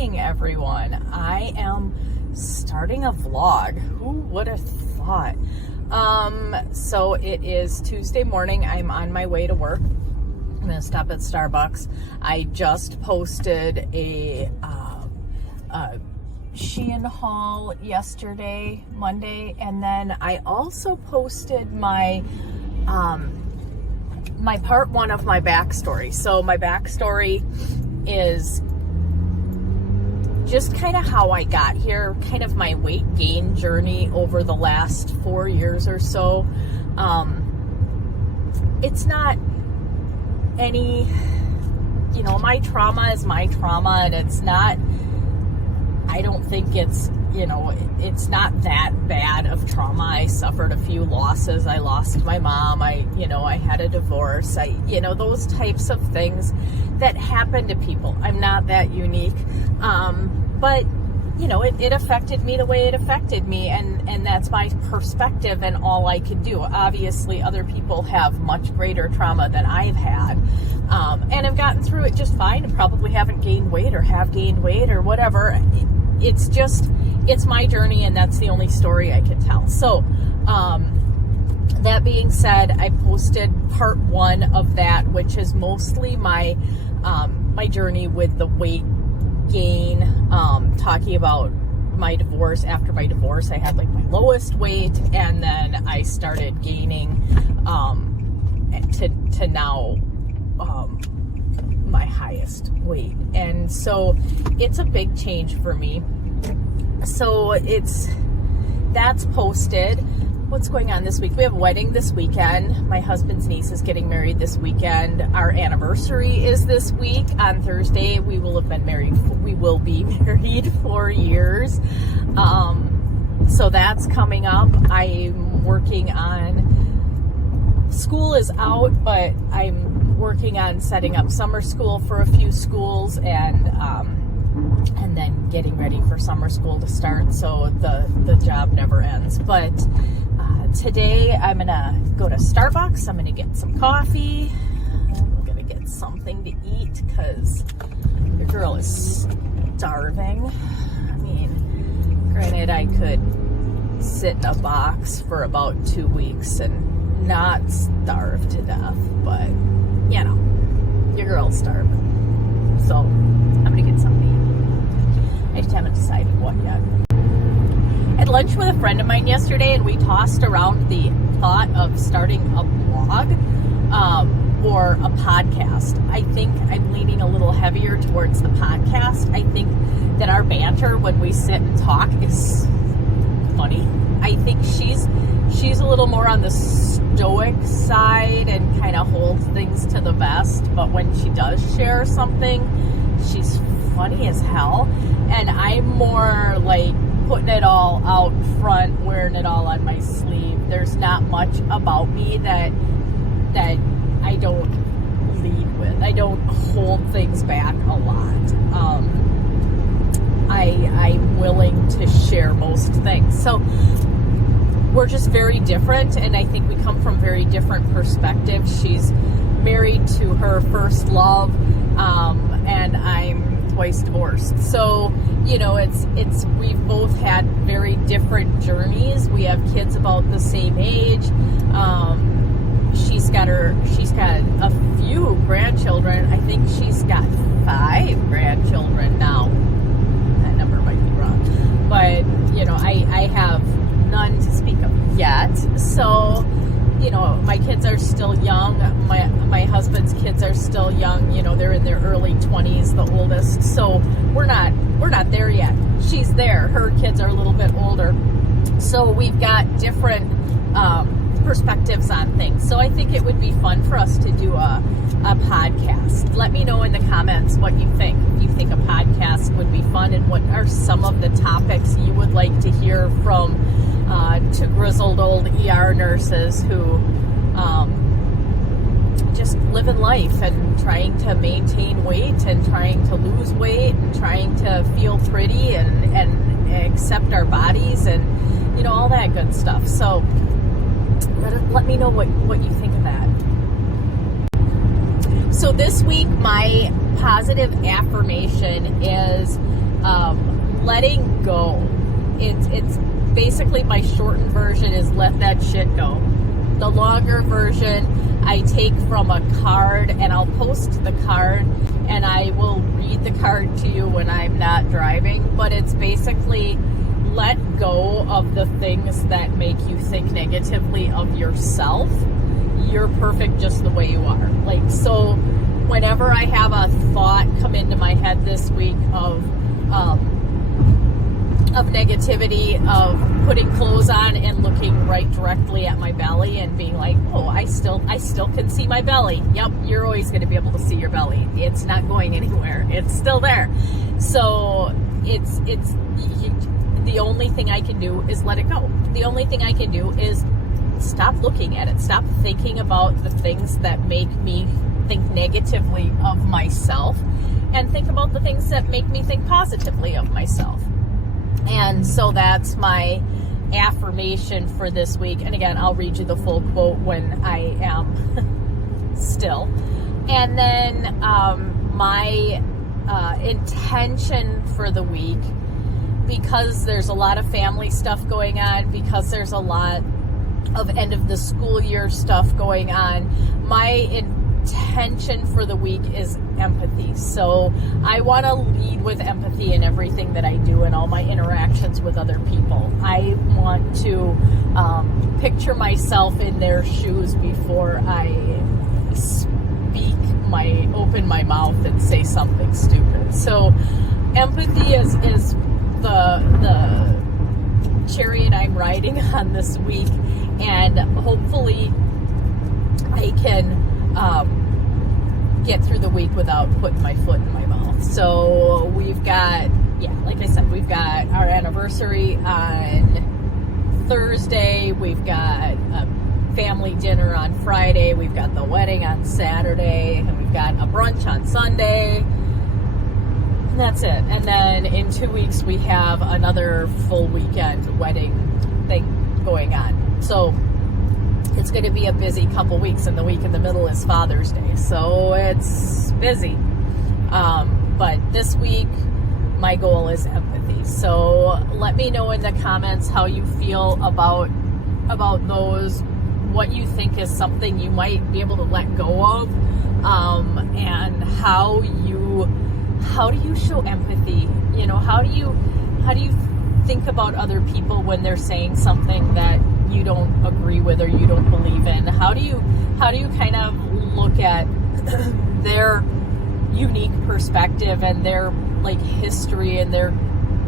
morning, everyone. I am starting a vlog. Who would have thought? So it is Tuesday morning. I'm on my way to work. I'm going to stop at Starbucks. I just posted a Shein haul yesterday, Monday, and then I also posted my my part one of my backstory. So my backstory is just kind of how I got here, kind of my weight gain journey over the last 4 years or so. It's not any, my trauma is my trauma, and it's not, I don't think it's, it's not that bad of trauma. I suffered a few losses. I lost my mom. I had a divorce. Those types of things that happen to people. I'm not that unique. But it affected me the way it affected me, and that's my perspective and all I could do. Obviously, other people have much greater trauma than I've had, and have gotten through it just fine, and probably haven't gained weight or have gained weight or whatever. It's my journey, and that's the only story I can tell. So, that being said, I posted part one of that, which is mostly my journey with the weight gain, talking about my divorce. After my divorce, I had like my lowest weight, and then I started gaining to now my highest weight. And so it's a big change for me. So that's posted. What's going on this week? We have a wedding this weekend. My husband's niece is getting married this weekend. Our anniversary is this week. On Thursday, we will be married 4 years. So that's coming up. I'm working on, school is out, but I'm working on setting up summer school for a few schools, and then getting ready for summer school to start. So the job never ends. But today I'm gonna go to Starbucks. I'm gonna get some coffee. I'm gonna get something to eat because your girl is starving. I mean, granted, I could sit in a box for about 2 weeks and not starve to death, but your girl's starving. So I'm gonna get something to eat. I just haven't decided what yet. I had lunch with a friend of mine yesterday, and we tossed around the thought of starting a blog or a podcast. I think I'm leaning a little heavier towards the podcast. I think that our banter when we sit and talk is funny. I think she's a little more on the stoic side and kind of holds things to the vest, but when she does share something, she's funny as hell. And I'm more like putting it all out front, wearing it all on my sleeve. There's not much about me that I don't lead with. I don't hold things back a lot. I'm willing to share most things. So we're just very different, and I think we come from very different perspectives. She's married to her first love, and I'm twice divorced. So, we've both had very different journeys. We have kids about the same age. She's got a few grandchildren. I think she's got 5 grandchildren now. That number might be wrong. But, I have none to speak of yet. So, my kids are still young. My husband's kids are still young. They're in their early 20s, the oldest. So we're not there yet. She's there. Her kids are a little bit older. So we've got different perspectives on things. So I think it would be fun for us to do a podcast. Let me know in the comments what you think. If you think a podcast would be fun, and what are some of the topics you would like to hear from to grizzled old ER nurses who just living life and trying to maintain weight and trying to lose weight and trying to feel pretty and accept our bodies and all that good stuff. So let me know what you think of that. So this week, my positive affirmation is letting go. It's basically, my shortened version is let that shit go. The longer version I take from a card, and I'll post the card and I will read the card to you when I'm not driving. But it's basically let go of the things that make you think negatively of yourself. You're perfect just the way you are. Like, so whenever I have a thought come into my head this week of negativity, of putting clothes on and looking right directly at my belly and being like, oh, I still can see my belly. Yep, you're always going to be able to see your belly. It's not going anywhere. It's still there. So it's the only thing I can do is let it go. The only thing I can do is stop looking at it. Stop thinking about the things that make me think negatively of myself, and think about the things that make me think positively of myself. And so that's my affirmation for this week. And again, I'll read you the full quote when I am still. And then my intention for the week, because there's a lot of family stuff going on, because there's a lot of end of the school year stuff going on, my intention for the week is empathy. So I want to lead with empathy in everything that I do and all my interactions with other people. I want to picture myself in their shoes before I open my mouth and say something stupid. So empathy is the chariot I'm riding on this week, and hopefully I can get through the week without putting my foot in my mouth. So we've got, like I said, we've got our anniversary on Thursday, we've got a family dinner on Friday, we've got the wedding on Saturday, and we've got a brunch on Sunday. And that's it. And then in 2 weeks we have another full weekend wedding thing going on. So it's going to be a busy couple weeks, and the week in the middle is Father's Day. So it's busy. But this week, my goal is empathy. So let me know in the comments how you feel about those, what you think is something you might be able to let go of, and how do you show empathy? You know, how do you think about other people when they're saying something that you don't agree with or you don't believe in? How do you kind of look at their unique perspective and their like history and their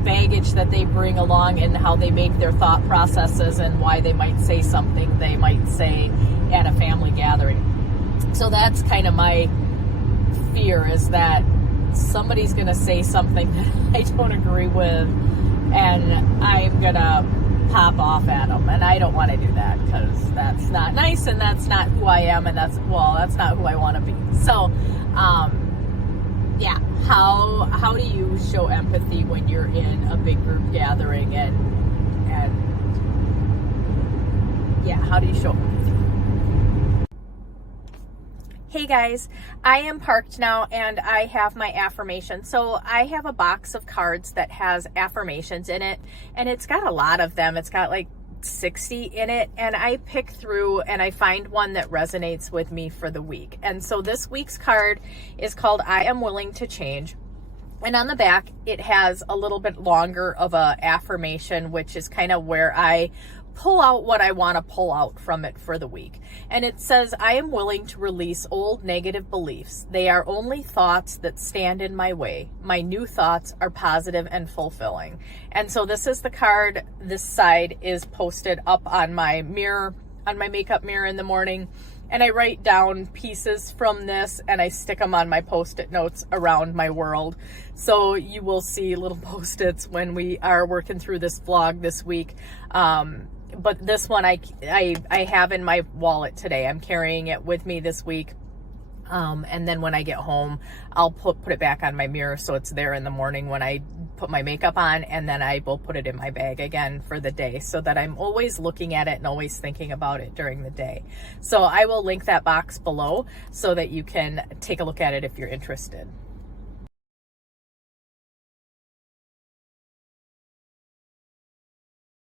baggage that they bring along, and how they make their thought processes, and why they might say something they might say at a family gathering? So that's kind of my fear, is that somebody's going to say something that I don't agree with, and I'm going to pop off at them, and I don't want to do that, because that's not nice, and that's not who I am, and that's not who I want to be. So how do you show empathy when you're in a big group gathering, and how do you show empathy? Hey guys, I am parked now and I have my affirmation. So I have a box of cards that has affirmations in it, and it's got a lot of them. It's got like 60 in it, and I pick through and I find one that resonates with me for the week. And so this week's card is called I Am Willing to Change. And on the back, it has a little bit longer of a affirmation, which is kind of where I pull out what I want to pull out from it for the week. And it says, I am willing to release old negative beliefs. They are only thoughts that stand in my way. My new thoughts are positive and fulfilling. And so this is the card. This side is posted up on my mirror, on my makeup mirror in the morning. And I write down pieces from this and I stick them on my Post-it notes around my world. So you will see little Post-its when we are working through this vlog this week. But this one I have in my wallet today. I'm carrying it with me this week. And then when I get home, I'll put it back on my mirror so it's there in the morning when I put my makeup on, and then I will put it in my bag again for the day so that I'm always looking at it and always thinking about it during the day. So I will link that box below so that you can take a look at it if you're interested.